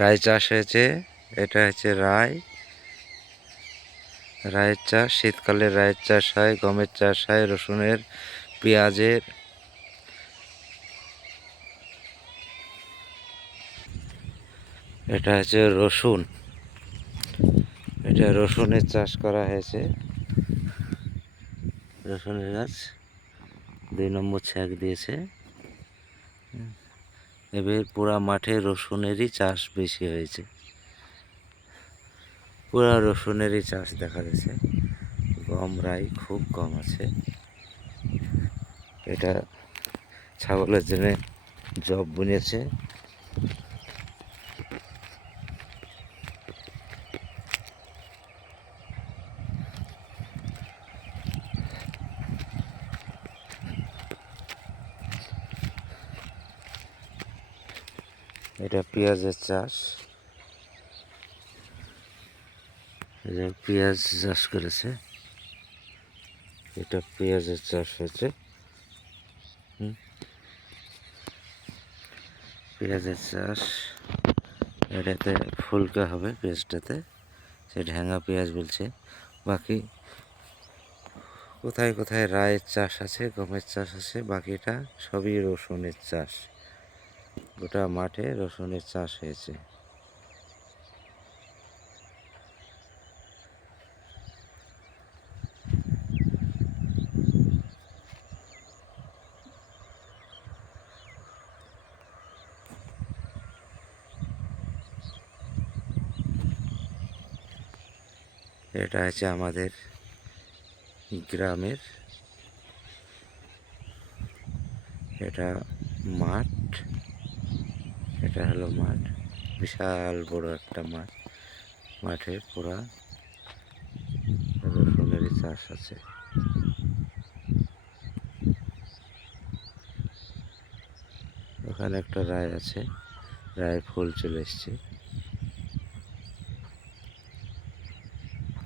রায় চাষ হয়েছে। এটা হচ্ছে রায়ের চাষ। শীতকালে রায়ের চাষ হয়, গমের চাষ হয়, রসুনের, পেঁয়াজের। এটা হচ্ছে রসুন। এটা রসুনের চাষ করা হয়েছে। রসুনের গাছ 2 নম্বর ছ্যাঁক দিয়েছে। এবার পুরা মাঠে রসুনেরই চাষ বেশি হয়েছে। পুরা রসুনেরই চাষ দেখা যাচ্ছে। গম রাই খুব কম আছে। এটা ছাগলের জন্য জব বুনেছে। এটা পেঁয়াজের চাষ। পেঁয়াজ চাষ করেছে। এটা পেঁয়াজের চাষ হয়েছে। পেঁয়াজের চাষ। এটাতে ফুলকা হবে পেঁয়াজটাতে, সে ঢ্যাঙা পেঁয়াজ বলছে। বাকি কোথায় কোথায় রায়ের চাষ আছে, গমের চাষ আছে, বাকিটা সবই রসুনের চাষ। গোটা মাঠে রসুনের চাষ হয়েছে। এটা হচ্ছে আমাদের গ্রামের, এটা মাঠ। এটা হলো মাঠ, বিশাল বড় একটা মাঠ। মাঠে পুরা রসুনেরই চাষ আছে। ওখানে একটা রায় আছে, রায় ফুল চলে এসছে।